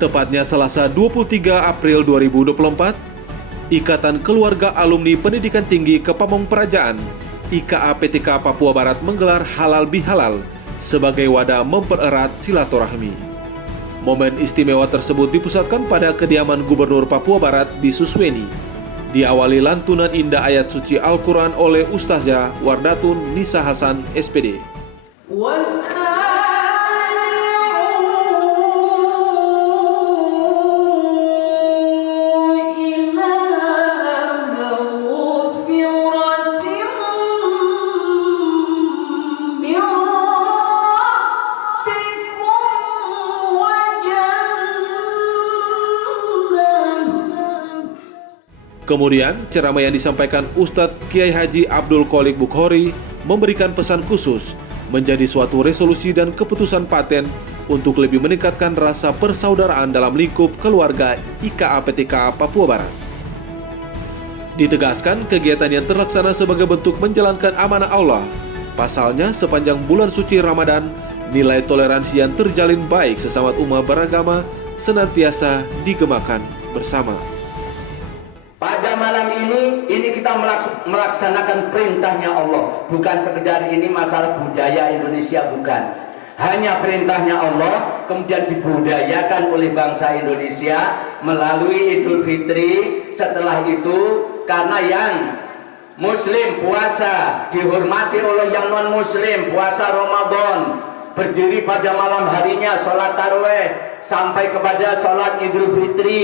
Tepatnya Selasa 23 April 2024, Ikatan Keluarga Alumni Pendidikan Tinggi Kepamong Perajaan IKA-PTK Papua Barat menggelar Halal Bihalal sebagai wadah mempererat silaturahmi. Momen istimewa tersebut dipusatkan pada kediaman Gubernur Papua Barat di Susweni, diawali lantunan indah ayat suci Al-Quran oleh Ustazah Wardatun Nisa Hasan, SPD. Kemudian, ceramah yang disampaikan Ustadz Kiai Haji Abdul Qolik Bukhori memberikan pesan khusus menjadi suatu resolusi dan keputusan paten untuk lebih meningkatkan rasa persaudaraan dalam lingkup keluarga IKA-PTK Papua Barat. Ditegaskan, kegiatan yang terlaksana sebagai bentuk menjalankan amanah Allah. Pasalnya, sepanjang bulan suci Ramadan, nilai toleransi yang terjalin baik sesama umat beragama senantiasa digemakan bersama. Pada malam ini kita melaksanakan perintahnya Allah. Bukan sekedar ini masalah budaya Indonesia, bukan. Hanya perintahnya Allah, kemudian dibudayakan oleh bangsa Indonesia melalui Idul Fitri. Setelah itu, karena yang Muslim puasa dihormati oleh yang non-Muslim, puasa Ramadan, berdiri pada malam harinya, sholat tarawih, sampai kepada sholat Idul Fitri,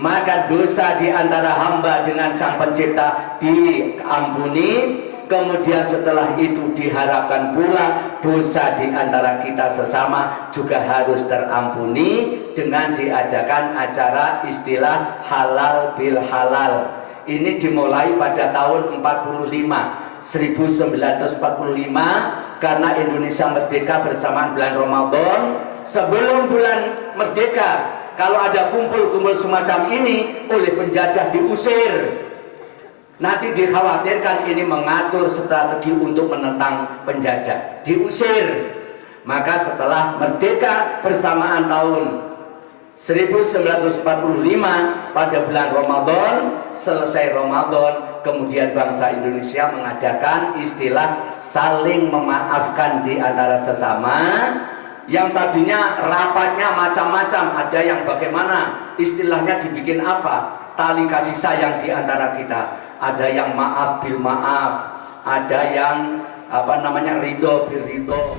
maka dosa di antara hamba dengan Sang Pencipta diampuni. Kemudian setelah itu diharapkan pula dosa di antara kita sesama juga harus terampuni dengan diadakan acara istilah halal bil halal. Ini dimulai pada tahun 1945, karena Indonesia merdeka bersamaan bulan Ramadan. Sebelum bulan merdeka, kalau ada kumpul-kumpul semacam ini oleh penjajah diusir. Nanti dikhawatirkan ini mengatur strategi untuk menentang penjajah, diusir. Maka setelah merdeka bersamaan tahun 1945 pada bulan Ramadan, selesai Ramadan, kemudian bangsa Indonesia mengadakan istilah saling memaafkan di antara sesama. Yang tadinya rapatnya macam-macam, ada yang bagaimana istilahnya dibikin apa, tali kasih sayang di antara kita, ada yang maaf bil maaf, ada yang ridho bil ridho.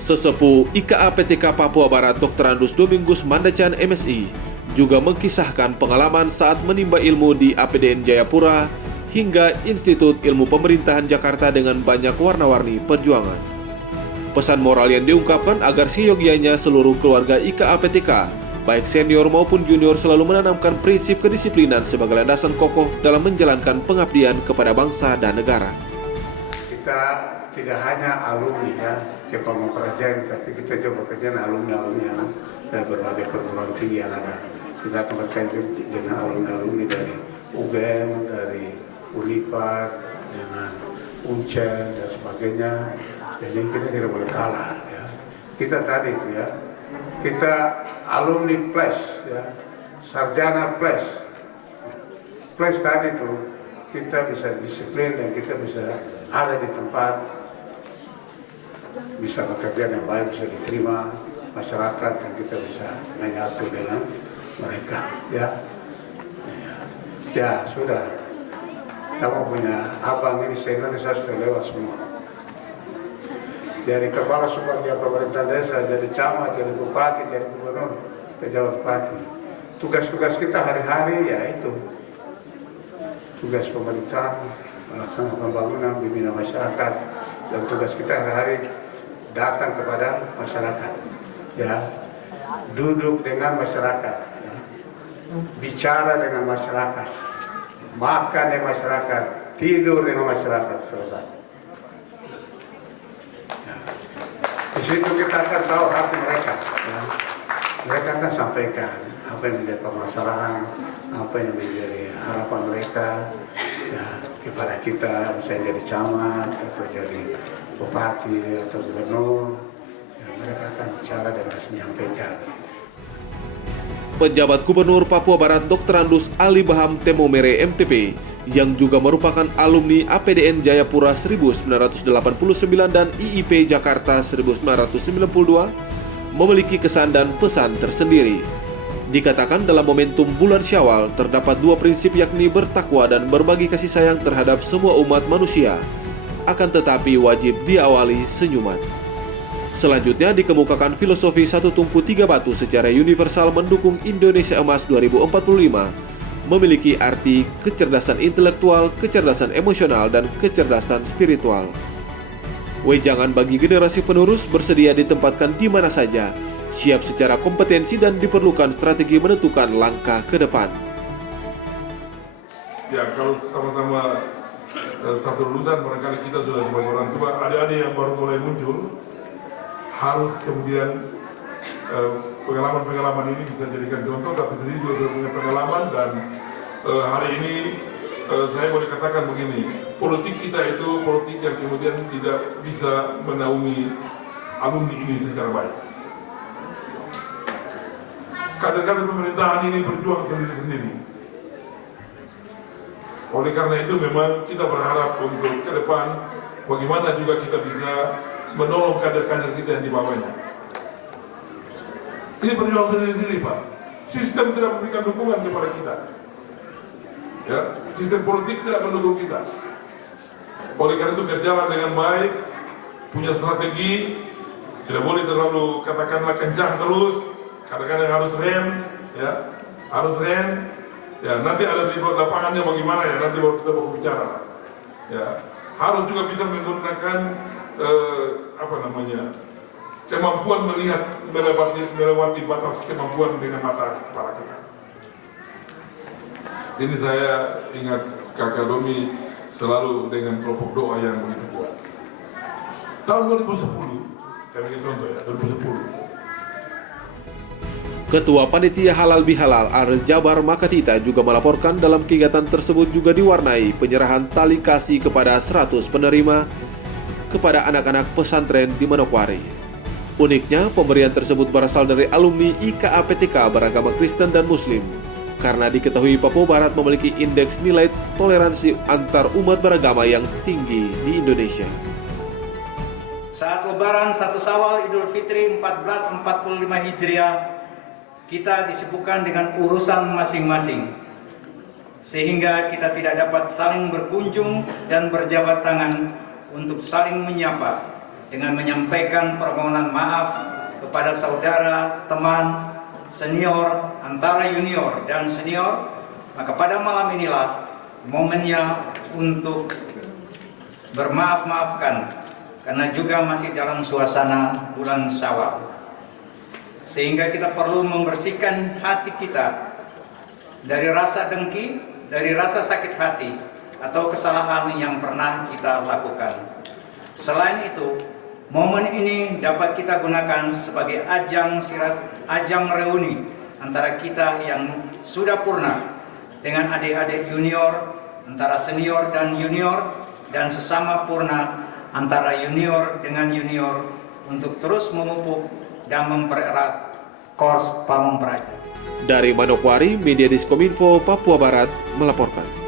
Sesepuh IKA-PTK Papua Barat Dr. Andus Domingus Mandacan MSI juga mengkisahkan pengalaman saat menimba ilmu di APDN Jayapura hingga Institut Ilmu Pemerintahan Jakarta dengan banyak warna-warni perjuangan. Pesan moral yang diungkapkan agar seyogianya seluruh keluarga IKA-PTK, baik senior maupun junior, selalu menanamkan prinsip kedisiplinan sebagai landasan kokoh dalam menjalankan pengabdian kepada bangsa dan negara. Kita tidak hanya alumni Kepamong Perajaan, tapi kita juga bekerja dengan alumni dari berbagai perguruan tinggi yang ada. Kita akan berkaitan dengan alumni dari UGM, dari Unipar, dengan UNCEN dan sebagainya. Jadi kita tidak boleh kalah. Ya. Kita tadi itu kita alumni plus, sarjana plus. Plus tadi itu kita bisa disiplin dan kita bisa ada di tempat, bisa bekerja yang baik, bisa diterima masyarakat, dan kita bisa menyatu dengan mereka. Ya sudah. Kamu punya abang ini se-Indonesia sudah lewat semua. Dari kepala suku pemerintah desa, jadi camat, jadi bupati, jadi gubernur, pejabat bupati. Tugas-tugas kita hari-hari itu tugas pemerintah, melaksanakan pembangunan, pembinaan masyarakat, dan tugas kita hari-hari datang kepada masyarakat, duduk dengan masyarakat, bicara dengan masyarakat, makan dengan masyarakat, tidur dengan masyarakat, selesai. Di situ kita akan tahu hati mereka. Mereka akan sampaikan apa yang menjadi permasalahan, apa yang menjadi harapan mereka kepada kita, misalnya jadi camat atau jadi bupati atau gubernur. Mereka akan bicara dan harus menyampaikan. Penjabat Gubernur Papua Barat Dr. Andus Ali Baham Temomere MTP yang juga merupakan alumni APDN Jayapura 1989 dan IIP Jakarta 1992 memiliki kesan dan pesan tersendiri. Dikatakan dalam momentum bulan Syawal terdapat dua prinsip, yakni bertakwa dan berbagi kasih sayang terhadap semua umat manusia, akan tetapi wajib diawali senyuman. Selanjutnya dikemukakan filosofi satu tumpu tiga batu secara universal mendukung Indonesia Emas 2045 memiliki arti kecerdasan intelektual, kecerdasan emosional, dan kecerdasan spiritual. Wejangan bagi generasi penerus bersedia ditempatkan di mana saja, siap secara kompetensi dan diperlukan strategi menentukan langkah ke depan. Ya, kalau sama-sama satu lulusan barangkali kita sudah sebagai orang tua, adik-adik yang baru mulai muncul harus kemudian pengalaman-pengalaman ini bisa jadikan contoh, tapi sendiri juga sudah punya pengalaman dan hari ini saya boleh katakan begini, politik kita itu politik yang kemudian tidak bisa menaungi alumni ini secara baik. Kadang-kadang pemerintahan ini berjuang sendiri-sendiri. Oleh karena itu memang kita berharap untuk ke depan bagaimana juga kita bisa menolong kader-kader kita yang di bawahnya. Ini berjuang sendiri-sendiri, Pak. Sistem tidak memberikan dukungan kepada kita. Ya, sistem politik tidak mendukung kita. Oleh karena itu berjalan dengan baik, punya strategi, tidak boleh terlalu katakanlah kencang terus, kadang-kadang harus rem, ya, harus rem. Ya, nanti ada di lapangannya bagaimana ya, nanti baru kita baru bicara. Ya, harus juga bisa menggunakan kemampuan melihat melewati batas kemampuan dengan mata kepala kita. Ini saya ingat Kakak Domi selalu dengan kelompok doa yang begitu kuat. Tahun 2010, saya bikin contoh ya, 2010. Ketua Panitia Halal Bihalal Ar Jabar Makatita juga melaporkan dalam kegiatan tersebut juga diwarnai penyerahan tali kasih kepada 100 penerima kepada anak-anak pesantren di Manokwari. Uniknya, pemberian tersebut berasal dari alumni IKAPTK beragama Kristen dan Muslim, karena diketahui Papua Barat memiliki indeks nilai toleransi antar umat beragama yang tinggi di Indonesia. Saat Lebaran 1 Syawal Idul Fitri 1445 Hijriah, kita disibukkan dengan urusan masing-masing, sehingga kita tidak dapat saling berkunjung dan berjabat tangan untuk saling menyapa dengan menyampaikan permohonan maaf kepada saudara, teman, senior, antara junior dan senior. Maka pada malam inilah momennya untuk bermaaf-maafkan, karena juga masih dalam suasana bulan Syawal. Sehingga kita perlu membersihkan hati kita dari rasa dengki, dari rasa sakit hati, atau kesalahan yang pernah kita lakukan. Selain itu, momen ini dapat kita gunakan sebagai ajang reuni antara kita yang sudah purna dengan adik-adik junior, antara senior dan junior, dan sesama purna antara junior dengan junior untuk terus memupuk dan mempererat Korps Pamong Praja. Dari Manokwari, Media Diskominfo Papua Barat melaporkan.